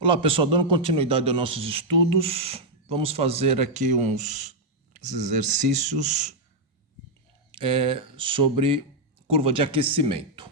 Olá pessoal, dando continuidade aos nossos estudos, vamos fazer aqui uns exercícios sobre curva de aquecimento.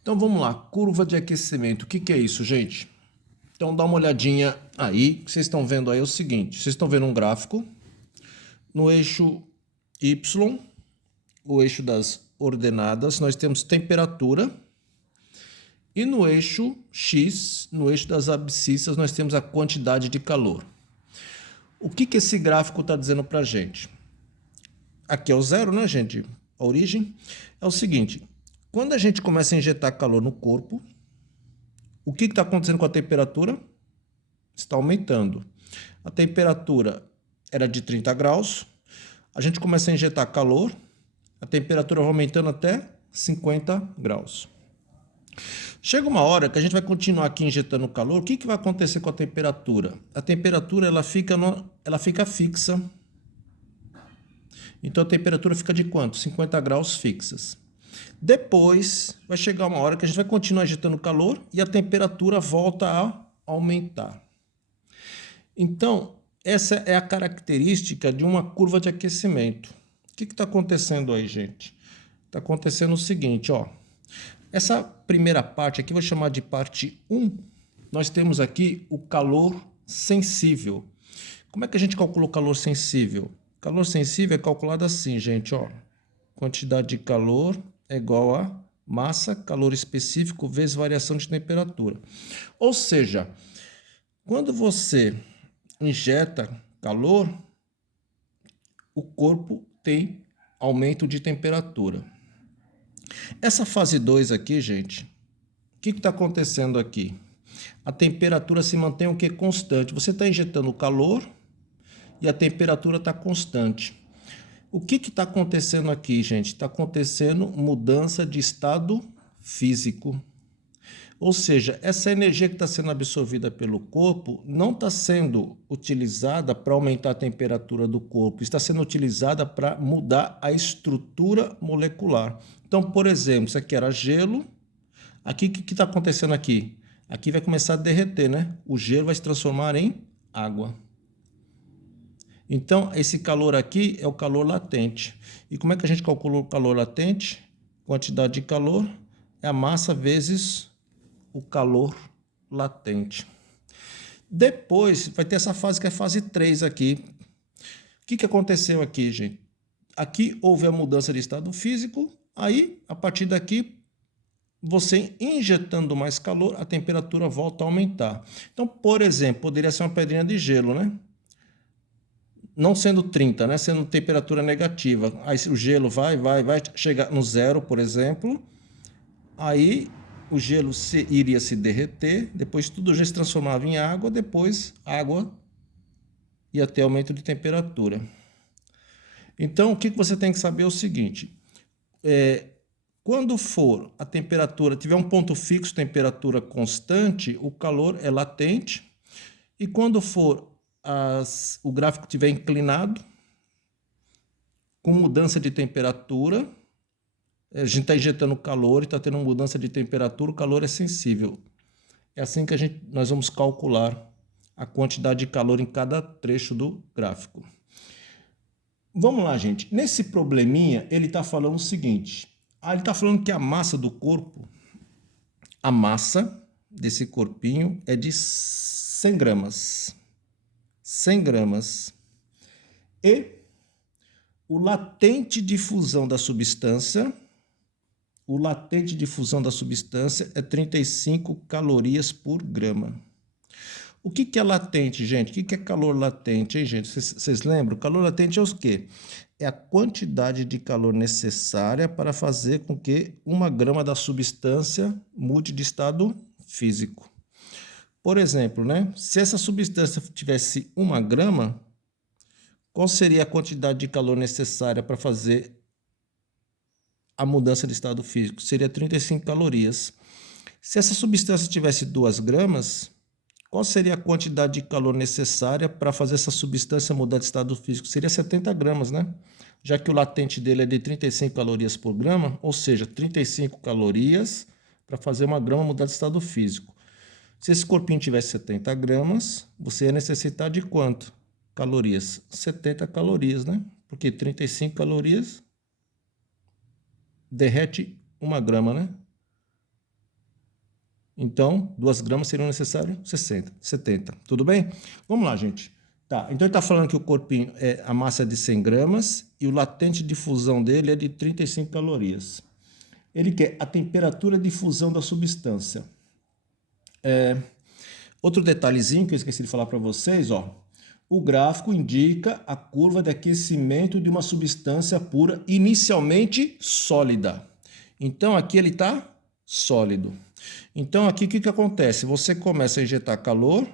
Então vamos lá, curva de aquecimento, o que é isso, gente? Então dá uma olhadinha aí, o que vocês estão vendo aí é o seguinte, vocês estão vendo um gráfico, no eixo Y, o eixo das ordenadas, nós temos temperatura, e no eixo X, no eixo das abscissas, nós temos a quantidade de calor. O que esse gráfico está dizendo para a gente? Aqui é o zero, né, gente? A origem é o seguinte: quando a gente começa a injetar calor no corpo, o que está acontecendo com a temperatura? Está aumentando. A temperatura era de 30 graus, a gente começa a injetar calor, a temperatura vai aumentando até 50 graus. Chega uma hora que a gente vai continuar aqui injetando calor, o que vai acontecer com a temperatura? A temperatura ela fica fixa. Então a temperatura fica de quanto? 50 graus fixas. Depois vai chegar uma hora que a gente vai continuar injetando calor e a temperatura volta a aumentar. Então, essa é a característica de uma curva de aquecimento. O que está acontecendo aí, gente? Está acontecendo o seguinte, ó. Essa primeira parte aqui, vou chamar de parte 1, nós temos aqui o calor sensível. Como é que a gente calcula o calor sensível? Calor sensível é calculado assim, gente, ó. Quantidade de calor é igual a massa, calor específico, vezes variação de temperatura. Ou seja, quando você injeta calor, o corpo tem aumento de temperatura. Essa fase 2 aqui, gente, o que está acontecendo aqui? A temperatura se mantém o que? Constante. Você está injetando calor e a temperatura está constante. O que está acontecendo aqui, gente? Está acontecendo mudança de estado físico. Ou seja, essa energia que está sendo absorvida pelo corpo não está sendo utilizada para aumentar a temperatura do corpo, está sendo utilizada para mudar a estrutura molecular. Então, por exemplo, isso aqui era gelo. Aqui, o que está acontecendo aqui? Aqui vai começar a derreter, né? O gelo vai se transformar em água. Então, esse calor aqui é o calor latente. E como é que a gente calcula o calor latente? Quantidade de calor é a massa vezes o calor latente. Depois vai ter essa fase que é a fase 3 aqui. O que aconteceu aqui, gente? Aqui houve a mudança de estado físico, aí, a partir daqui, você injetando mais calor, a temperatura volta a aumentar. Então, por exemplo, poderia ser uma pedrinha de gelo, né? Não sendo 30, né? Sendo temperatura negativa. Aí o gelo vai chegar no zero, por exemplo. Aí o gelo iria se derreter, depois tudo já se transformava em água, depois a água ia ter aumento de temperatura. Então, o que você tem que saber é o seguinte: quando for a temperatura, tiver um ponto fixo, temperatura constante, o calor é latente, e quando for o gráfico estiver inclinado, com mudança de temperatura, a gente está injetando calor e está tendo mudança de temperatura, o calor é sensível. É assim que nós vamos calcular a quantidade de calor em cada trecho do gráfico. Vamos lá, gente. Nesse probleminha, ele está falando o seguinte. Ele está falando que a massa do corpo, a massa desse corpinho é de 100 gramas. 100 gramas. E o latente de fusão da substância é 35 calorias por grama. O que é latente, gente? O que é calor latente, hein, gente? Vocês lembram? Calor latente é o quê? É a quantidade de calor necessária para fazer com que 1 grama da substância mude de estado físico. Por exemplo, né? Se essa substância tivesse 1 grama, qual seria a quantidade de calor necessária para fazer a mudança de estado físico? Seria 35 calorias. Se essa substância tivesse 2 gramas, qual seria a quantidade de calor necessária para fazer essa substância mudar de estado físico? Seria 70 gramas, né? Já que o latente dele é de 35 calorias por grama, ou seja, 35 calorias para fazer 1 grama mudar de estado físico. Se esse corpinho tivesse 70 gramas, você ia necessitar de quanto? Calorias. 70 calorias, né? Porque 35 calorias derrete 1 grama, né? Então, 2 gramas seriam necessários 70. Tudo bem? Vamos lá, gente. Tá, então ele está falando que o corpinho, a massa é de 100 gramas e o latente de fusão dele é de 35 calorias. Ele quer a temperatura de fusão da substância. Outro detalhezinho que eu esqueci de falar para vocês, ó. O gráfico indica a curva de aquecimento de uma substância pura inicialmente sólida. Então aqui ele está sólido. Então aqui o que acontece? Você começa a injetar calor,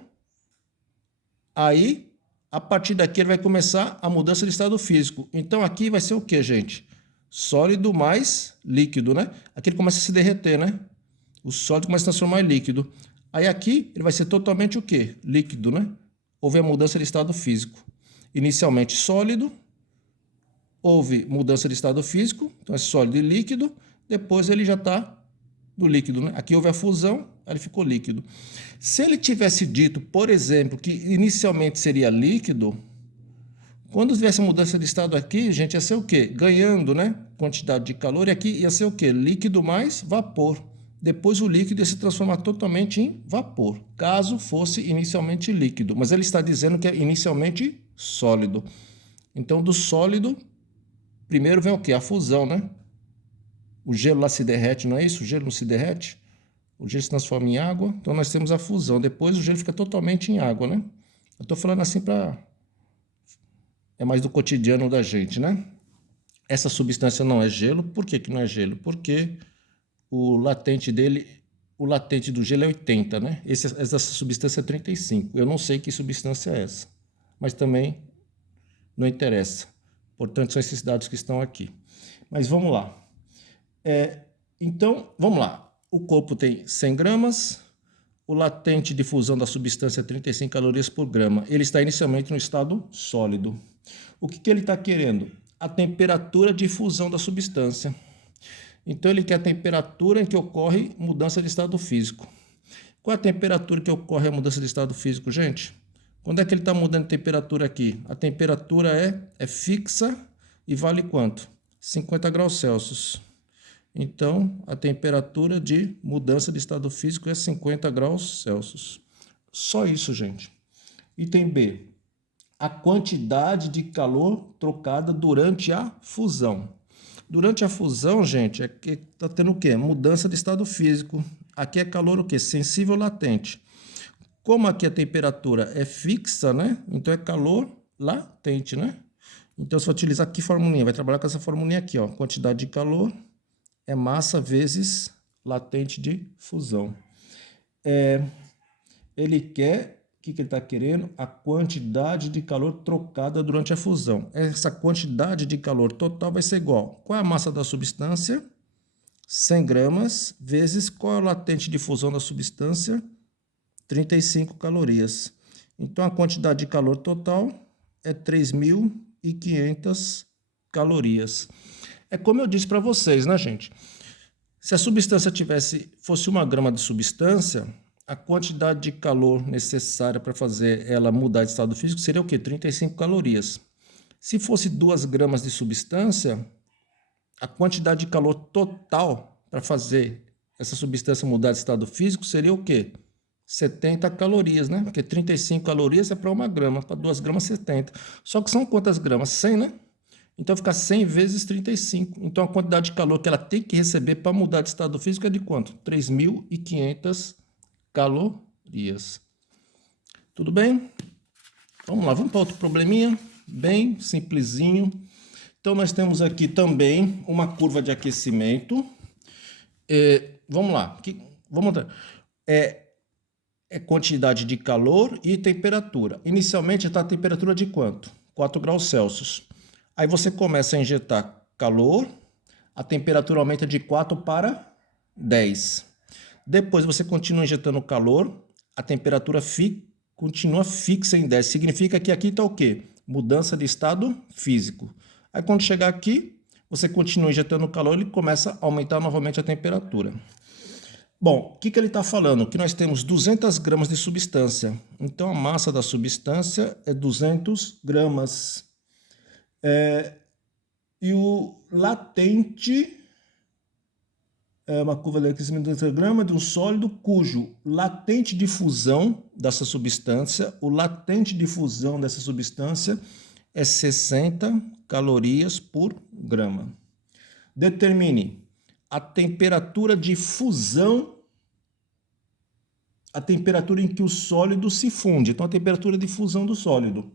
aí a partir daqui ele vai começar a mudança de estado físico. Então aqui vai ser o que, gente? Sólido mais líquido, né? Aqui ele começa a se derreter, né? O sólido começa a se transformar em líquido. Aí aqui ele vai ser totalmente o quê? Líquido, né? Houve a mudança de estado físico. Inicialmente sólido, houve mudança de estado físico, então é sólido e líquido, depois ele já está no líquido, né? Aqui houve a fusão, aí ele ficou líquido. Se ele tivesse dito, por exemplo, que inicialmente seria líquido, quando tivesse a mudança de estado aqui, gente, ia ser o quê? Ganhando, né? Quantidade de calor, e aqui ia ser o quê? Líquido mais vapor. Depois o líquido ia se transformar totalmente em vapor, caso fosse inicialmente líquido. Mas ele está dizendo que é inicialmente sólido. Então, do sólido, primeiro vem o quê? A fusão, né? O gelo lá se derrete, não é isso? O gelo não se derrete? O gelo se transforma em água, então nós temos a fusão. Depois o gelo fica totalmente em água, né? Eu estou falando assim para... É mais do cotidiano da gente, né? Essa substância não é gelo. Por que não é gelo? Porque o latente dele, o latente do gelo é 80, né? Essa substância é 35. Eu não sei que substância é essa, mas também não interessa. Portanto, são esses dados que estão aqui. Mas vamos lá. Então, vamos lá. O corpo tem 100 gramas, o latente de fusão da substância é 35 calorias por grama. Ele está inicialmente no estado sólido. O que ele está querendo? A temperatura de fusão da substância. Então, ele quer a temperatura em que ocorre mudança de estado físico. Qual é a temperatura que ocorre a mudança de estado físico, gente? Quando é que ele está mudando de temperatura aqui? A temperatura é fixa e vale quanto? 50 graus Celsius. Então, a temperatura de mudança de estado físico é 50 graus Celsius. Só isso, gente. Item B. A quantidade de calor trocada durante a fusão. Durante a fusão, gente, é que está tendo o quê? Mudança de estado físico. Aqui é calor o quê? Sensível latente. Como aqui a temperatura é fixa, né? Então é calor latente, né? Então você vai utilizar que formulinha? Vai trabalhar com essa formulinha aqui, ó. Quantidade de calor é massa vezes latente de fusão. Ele quer... O que ele está querendo? A quantidade de calor trocada durante a fusão. Essa quantidade de calor total vai ser igual. Qual é a massa da substância? 100 gramas vezes qual é o latente de fusão da substância? 35 calorias. Então, a quantidade de calor total é 3.500 calorias. É como eu disse para vocês, né, gente? Se a substância fosse 1 grama de substância... A quantidade de calor necessária para fazer ela mudar de estado físico seria o quê? 35 calorias. Se fosse 2 gramas de substância, a quantidade de calor total para fazer essa substância mudar de estado físico seria o quê? 70 calorias, né? Porque 35 calorias é para 1 grama, para 2 gramas 70. Só que são quantas gramas? 100, né? Então fica 100 vezes 35. Então a quantidade de calor que ela tem que receber para mudar de estado físico é de quanto? 3.500 calorias. Tudo bem? Vamos lá, vamos para outro probleminha, bem simplesinho. Então, nós temos aqui também uma curva de aquecimento. Vamos lá, vamos lá. É quantidade de calor e temperatura. Inicialmente está a temperatura de quanto? 4 graus Celsius. Aí você começa a injetar calor, a temperatura aumenta de 4 para 10. Depois você continua injetando calor, a temperatura continua fixa em 10. Significa que aqui está o quê? Mudança de estado físico. Aí quando chegar aqui, você continua injetando calor e começa a aumentar novamente a temperatura. Bom, o que ele está falando? Que nós temos 200 gramas de substância. Então, a massa da substância é 200 gramas. E o latente é uma curva de aquecimento de 200 gramas de um sólido cujo latente de fusão dessa substância, o latente de fusão dessa substância é 60 calorias por grama. Determine a temperatura de fusão, a temperatura em que o sólido se funde. Então, a temperatura de fusão do sólido.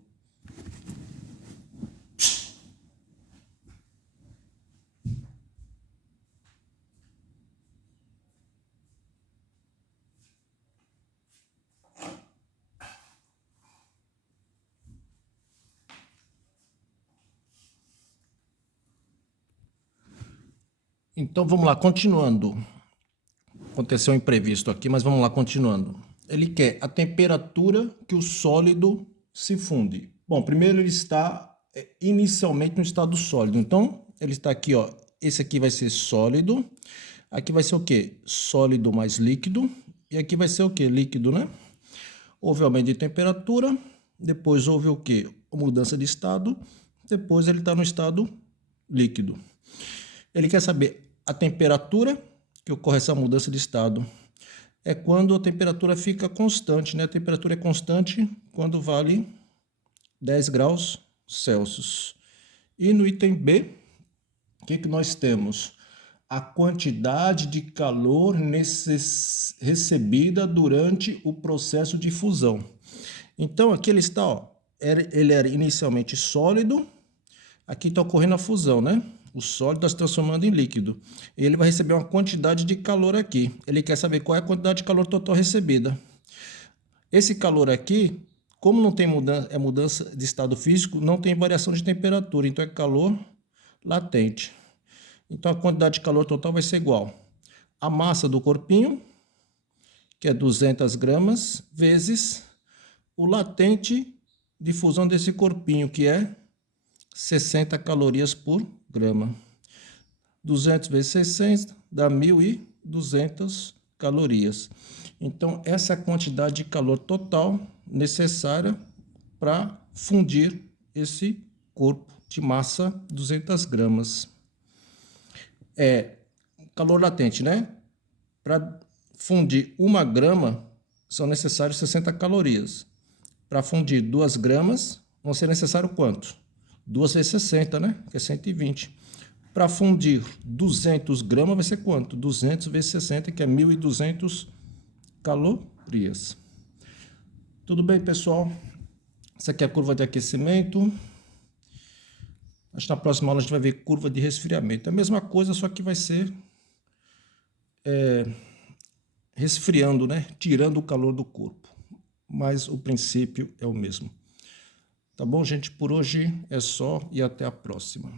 Então, vamos lá, continuando. Aconteceu um imprevisto aqui, mas vamos lá, continuando. Ele quer a temperatura que o sólido se funde. Bom, primeiro ele está inicialmente no estado sólido. Então, ele está aqui, ó. Esse aqui vai ser sólido. Aqui vai ser o quê? Sólido mais líquido. E aqui vai ser o quê? Líquido, né? Houve aumento de temperatura. Depois houve o quê? Mudança de estado. Depois ele está no estado líquido. Ele quer saber a temperatura que ocorre essa mudança de estado. É quando a temperatura fica constante, né? A temperatura é constante quando vale 10 graus Celsius. E no item B, o que nós temos? A quantidade de calor recebida durante o processo de fusão. Então, aqui ele está, ó, ele era inicialmente sólido, aqui está ocorrendo a fusão, né? O sólido está se transformando em líquido. Ele vai receber uma quantidade de calor aqui. Ele quer saber qual é a quantidade de calor total recebida. Esse calor aqui, como não tem mudança de estado físico, não tem variação de temperatura. Então, é calor latente. Então, a quantidade de calor total vai ser igual a massa do corpinho, que é 200 gramas, vezes o latente de fusão desse corpinho, que é 60 calorias por grama. 200 vezes 600 dá 1.200 calorias. Então, essa é a quantidade de calor total necessária para fundir esse corpo de massa 200 gramas. Calor latente, né? Para fundir 1 grama, são necessários 60 calorias. Para fundir 2 gramas, vão ser necessário quanto? 2 vezes 60, né? Que é 120. Para fundir 200 gramas vai ser quanto? 200 vezes 60, que é 1.200 calorias. Tudo bem, pessoal? Essa aqui é a curva de aquecimento. Acho que na próxima aula a gente vai ver curva de resfriamento. É a mesma coisa, só que vai ser resfriando, né? Tirando o calor do corpo. Mas o princípio é o mesmo. Tá bom, gente? Por hoje é só e até a próxima.